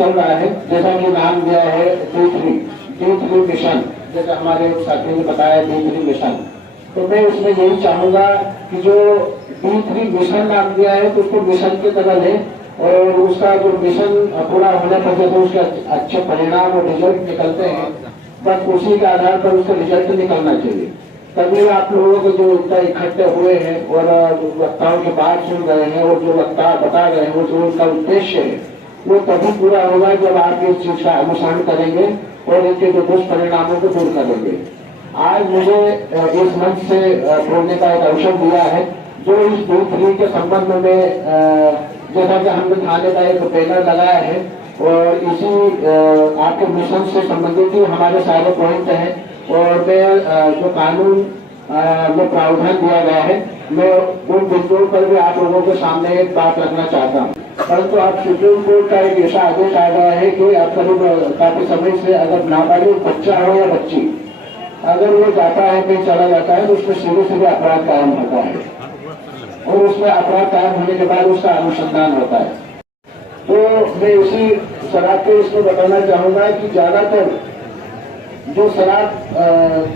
चल रहा है, जैसा कि नाम दिया है डी3 मिशन, जैसा हमारे साथी ने बताया डी3 मिशन। तो मैं उसमें यही चाहूंगा कि जो डी3 मिशन नाम दिया है तो उसको मिशन की तरह लें और उसका जो मिशन पूरा होने पर जब उसके अच्छे परिणाम और रिजल्ट निकलते हैं, बस उसी के आधार पर उसका रिजल्ट निकलना चाहिए। तभी आप लोगों को जो इतना इकट्ठे हुए हैं और वक्ताओं की बात सुन रहे हैं और जो वक्ता बता रहे हैं वो जो उनका उद्देश्य है वो तभी पूरा होगा जब आप इस चीज का अनुसरण करेंगे और इनके जो दुष्परिणामों को दूर करेंगे। आज मुझे इस मंच से बोलने का एक अवसर दिया है जो इस डी3 के संबंध में जैसा कि हमने थाने का एक बैनर लगाया है और इसी आपके मिशन से संबंधित ही हमारे सारे पॉइंट हैं और मैं जो कानून में प्रावधान दिया गया है मैं उन बिंदुओं पर भी आप लोगों के सामने एक बात रखना चाहता हूँ। परंतु आप सुप्रीम कोर्ट का एक ऐसा आदेश आ गया है कि आप करीब काफी समय से अगर नाबालिग बच्चा हो या बच्ची अगर वो जाता है कहीं चला जाता है तो उसमें सीधे अपराध कायम होता है और उसमें अपराध कायम होने के बाद उसका अनुसंधान होता है। तो मैं इसी शराब के इसको बताना चाहूंगा कि ज्यादातर जो शराब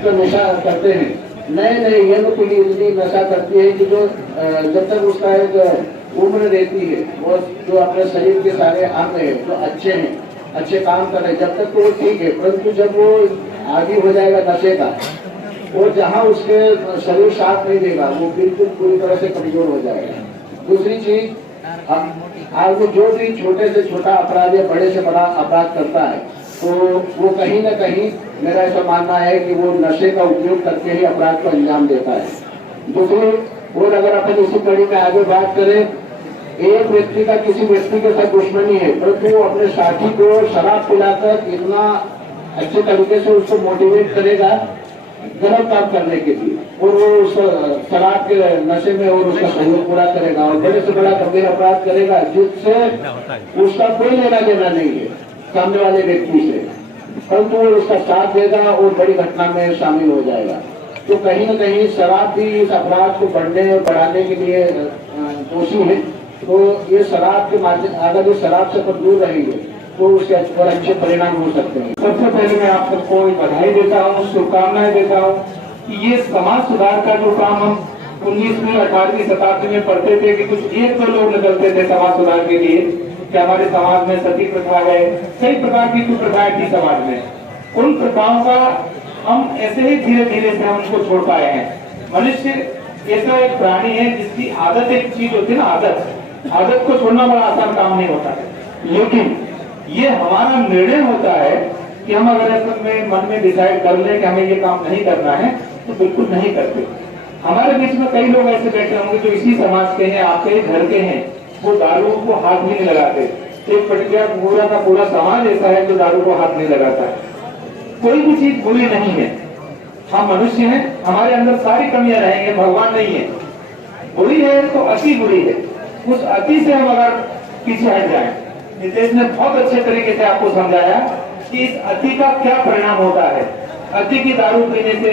का नशा करते हैं नए यंग पीढ़ी इतनी नशा करती है कि जो जब तक उसका एक उम्र रहती है और जो अपने शरीर के सारे अंग है जो अच्छे हैं अच्छे काम कर रहे हैं जब तक तो वो ठीक है, परंतु जब वो आगे हो जाएगा नशे का और जहाँ उसके शरीर साथ नहीं देगा वो बिल्कुल पूरी तरह से कमजोर हो जाएगा। दूसरी चीज आज जो भी छोटे से छोटा अपराध या बड़े से बड़ा अपराध करता है तो वो कहीं ना कहीं मेरा ऐसा मानना है कि वो नशे का उपयोग करके ही अपराध को अंजाम देता है। दूसरी और अगर अपन इसी कड़ी में आगे बात करें, एक व्यक्ति का किसी व्यक्ति के साथ दुश्मनी है परंतु वो अपने साथी को शराब पिलाकर इतना अच्छे तरीके से उसको मोटिवेट करेगा गलत काम करने के लिए और वो उस शराब के नशे में और उसका सहयोग पूरा करेगा और बड़े से बड़ा गंभीर अपराध करेगा जिससे उसका कोई लेना देना नहीं है सामने वाले व्यक्ति से, परंतु वो उसका साथ देगा और बड़ी घटना में शामिल हो जाएगा। तो कहीं न कहीं शराब भी इस अपराध को बढ़ने और बढ़ाने के लिए दोषी है। तो ये शराब के माध्यम अगर ये शराब से पर दूर रहेंगे तो उसके और अच्छे परिणाम हो सकते हैं। सबसे पहले मैं आप सबको बधाई देता हूँ, शुभकामनाएं देता हूँ कि ये समाज सुधार का जो काम हम 19वीं 18वीं शताब्दी में पढ़ते थे कि कुछ एक दो लोग निकलते थे समाज सुधार के लिए कि हमारे समाज में सती प्रथा है, कई प्रकार की कुप्रथाएं थी समाज में। उन प्रथाओं का हम ऐसे ही धीरे धीरे से हम उनको छोड़ पाए हैं। मनुष्य ऐसा एक प्राणी है जिसकी आदत एक चीज होती है ना, आदत को छोड़ना बड़ा आसान काम नहीं होता है, लेकिन ये हमारा निर्णय होता है कि हम अगर ऐसे में मन में डिसाइड कर लें कि हमें ये काम नहीं करना है तो बिल्कुल नहीं करते। हमारे बीच में कई लोग ऐसे बैठे होंगे जो इसी समाज के हैं, आपके घर के हैं, वो दारू को हाथ भी नहीं लगाते। एक पर्टिकुलर पूरा का पूरा समाज ऐसा है जो दारू को हाथ नहीं लगाता है। कोई भी चीज बुरी नहीं है, हम मनुष्य हैं, हमारे अंदर सारी कमियां रहेंगे, भगवान नहीं है। बुरी है तो अति बुरी है, उस अति से हम अगर पीछे हट जाए। नितेश ने बहुत अच्छे तरीके से आपको समझाया कि इस अति का क्या परिणाम होता है। अति की दारू पीने से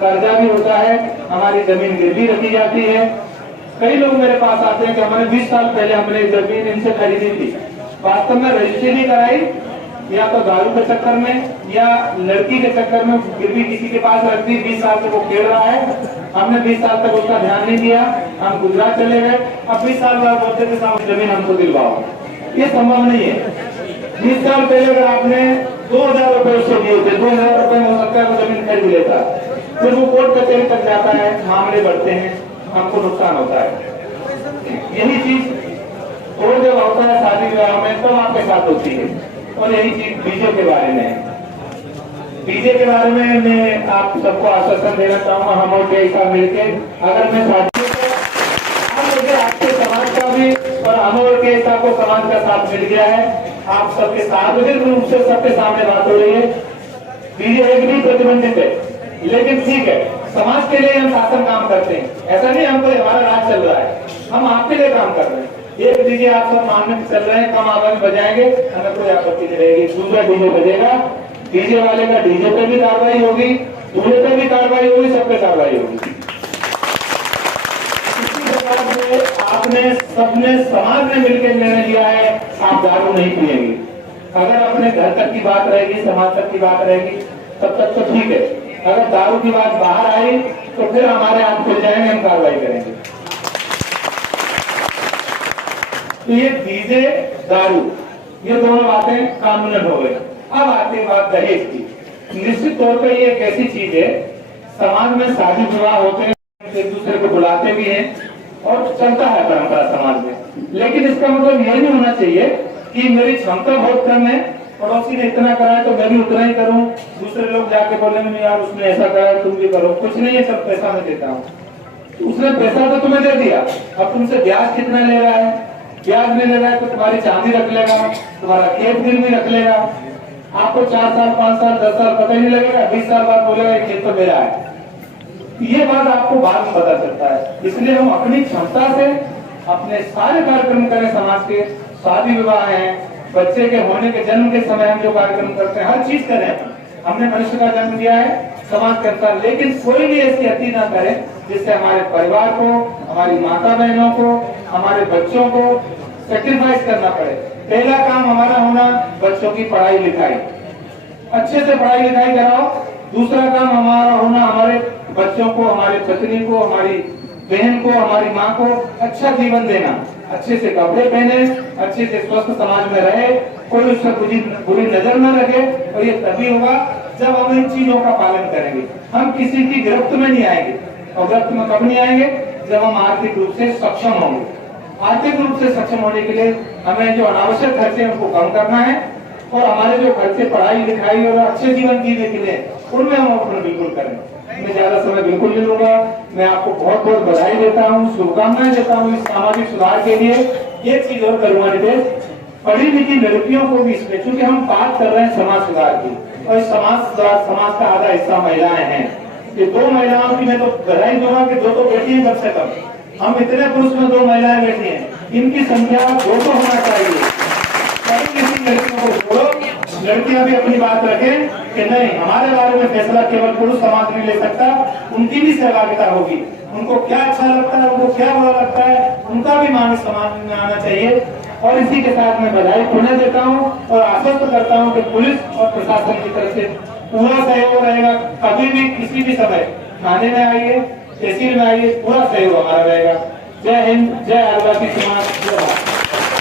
कर्जा भी होता है, हमारी जमीन गिरवी रखी जाती है। कई लोग मेरे पास आते हैं कि हमने 20 साल पहले हमने जमीन इनसे खरीदी थी, वास्तव में रजिस्ट्री भी कराई, या तो दारू के चक्कर में या लड़की के चक्कर में गिरवी किसी के पास रख दी। 20 साल से वो खेल रहा है, हमने 20 साल तक उसका ध्यान नहीं दिया, हम गुजरात चले गए। अब 20 साल बाद बोलते थे साहब जमीन हमको दिलवाओ, ये संभव नहीं है। 20 साल पहले अगर आपने 2000 रुपए उससे दिए थे, 2000 रुपए में हो सकता है वो जमीन खरीद लेता, फिर वो कोर्ट कचहरी तक जाता है, मामले बढ़ते हैं, हमको नुकसान होता है। यही चीज और जब होता है शादी विवाह में तब आपके साथ होती है। और यही चीज डीजे के बारे में है। डीजे के बारे में मैं आप सबको आश्वासन देना चाहूंगा, हम और कई साल मिलके अगर मैं साथियों को आपके समाज का भी और हम और कई साल को समाज का साथ मिल गया है, आप सबके सार्वजनिक रूप से सबके सामने बात हो रही है। डीजे एक भी प्रतिबंधित है, लेकिन ठीक है, समाज के लिए हम शासन काम करते हैं। ऐसा नहीं हमको हमारा राज चल रहा है, हम आपके लिए काम कर रहे हैं। एक डीजे आप सब मानने चल रहे हैं, कम आवाज बजाएंगे, हमें कोई आपत्ति नहीं रहेगी। दूसरा डीजे बजेगा, डीजे वाले का डीजे पे भी कार्रवाई होगी, दूल्हे पे भी कार्रवाई होगी, सब पे कार्रवाई होगी। इसी प्रकार से आपने सबने समाज ने मिलकर निर्णय लिया है आप दारू नहीं पिएंगे। अगर अपने घर तक की बात रहेगी, समाज तक की बात रहेगी, तब तक तो ठीक है। अगर दारू की बात बाहर आई तो फिर हमारे हाथ खुल जाएंगे, हम कार्रवाई करेंगे। तो ये डीजे, दारू, ये दोनों बातें कानूनन हो गई। अब आती है बात दहेज की। निश्चित तौर पर ये एक ऐसी चीज है, समाज में शादी विवाह होते हैं, एक दूसरे को बुलाते भी हैं और चलता है परंपरा समाज में, लेकिन इसका मतलब ये नहीं होना चाहिए कि मेरी क्षमता बहुत कम है, पड़ोसी ने इतना करा है तो मैं भी उतना ही करूं, दूसरे लोग जाके बोलेंगे यार उसने ऐसा करा है तुम भी करो। कुछ नहीं है, सब पैसा मैं देता हूँ। उसने पैसा तो तुम्हें दे दिया, अब तुमसे ब्याज कितना ले रहा है, ब्याज नहीं ले रहा है तो तुम्हारी चांदी रख लेगा, तुम्हारा खेत गिरवी रख लेगा। आपको 4 साल 5 साल 10 साल पता ही नहीं लगेगा, 20 साल बाद बोलेगा ये खेत तो मेरा है। ये बात आपको बाद में पता चलता है। इसलिए हम अपनी क्षमता से अपने सारे कार्यक्रम करें, समाज के शादी विवाह है, बच्चे के होने के जन्म के समय हम जो कार्यक्रम करते हैं, हर चीज करें। हमने मनुष्य का जन्म दिया है, समाज करता है, लेकिन कोई भी ऐसी अति ना करे जिससे हमारे परिवार को, हमारी माता बहनों को, हमारे बच्चों को सेक्रीफाइस करना पड़े। पहला काम हमारा होना बच्चों की पढ़ाई लिखाई, अच्छे से पढ़ाई लिखाई कराओ। दूसरा काम हमारा होना हमारे बच्चों को, हमारे पत्नी को, हमारी बहन को, हमारी माँ को अच्छा जीवन देना, अच्छे से कपड़े पहने, अच्छे से स्वस्थ समाज में रहे, कोई उससे बुरी नजर न रखे। और ये तभी होगा जब हम इन चीजों का पालन करेंगे। हम किसी की गिरफ्त में नहीं आएंगे, और गिरफ्त में कब नहीं आएंगे, जब हम आर्थिक रूप से सक्षम होंगे। आर्थिक रूप से सक्षम होने के लिए हमें जो अनावश्यक खर्चे हैं उनको कम करना है, और हमारे जो खर्चे पढ़ाई लिखाई और अच्छे जीवन जीने के लिए उनमें हम अपना बिल्कुल करें। मैं ज्यादा समय बिल्कुल नहीं लूंगा। मैं आपको बहुत बहुत बधाई देता हूँ, शुभकामनाएं देता हूँ इस सामाजिक सुधार के लिए। एक चीज और करूंगा नितेश, पढ़ी लिखी लड़कियों को भी इसमें, क्योंकि हम बात कर रहे हैं समाज सुधार की, और इस समाज का आधा हिस्सा महिलाएं हैं। ये 2 महिलाओं की मैं तो बधाई दूंगा कि 2 बेटी हैं कम से कम। हम इतने पुरुष में 2 महिलाएं बैठी हैं, इनकी संख्या 2 होना चाहिए। लड़कियों को छोड़ो, लड़कियां भी अपनी बात रखें कि नहीं, हमारे बारे में फैसला केवल पुरुष समाज नहीं ले सकता, उनकी भी सहभागिता होगी। उनको क्या अच्छा लगता है, उनको क्या बुरा लगता है, उनका भी मान समाज में आना चाहिए। और इसी के साथ मैं बधाई पुनः देता हूँ और आश्वस्त करता हूँ कि पुलिस और प्रशासन की तरफ से पूरा सहयोग रहेगा। कभी भी किसी भी समय थाने में आइए, तहसील में आइए, पूरा सहयोग हमारा रहेगा। जय हिंद, जय आदिवासी समाज।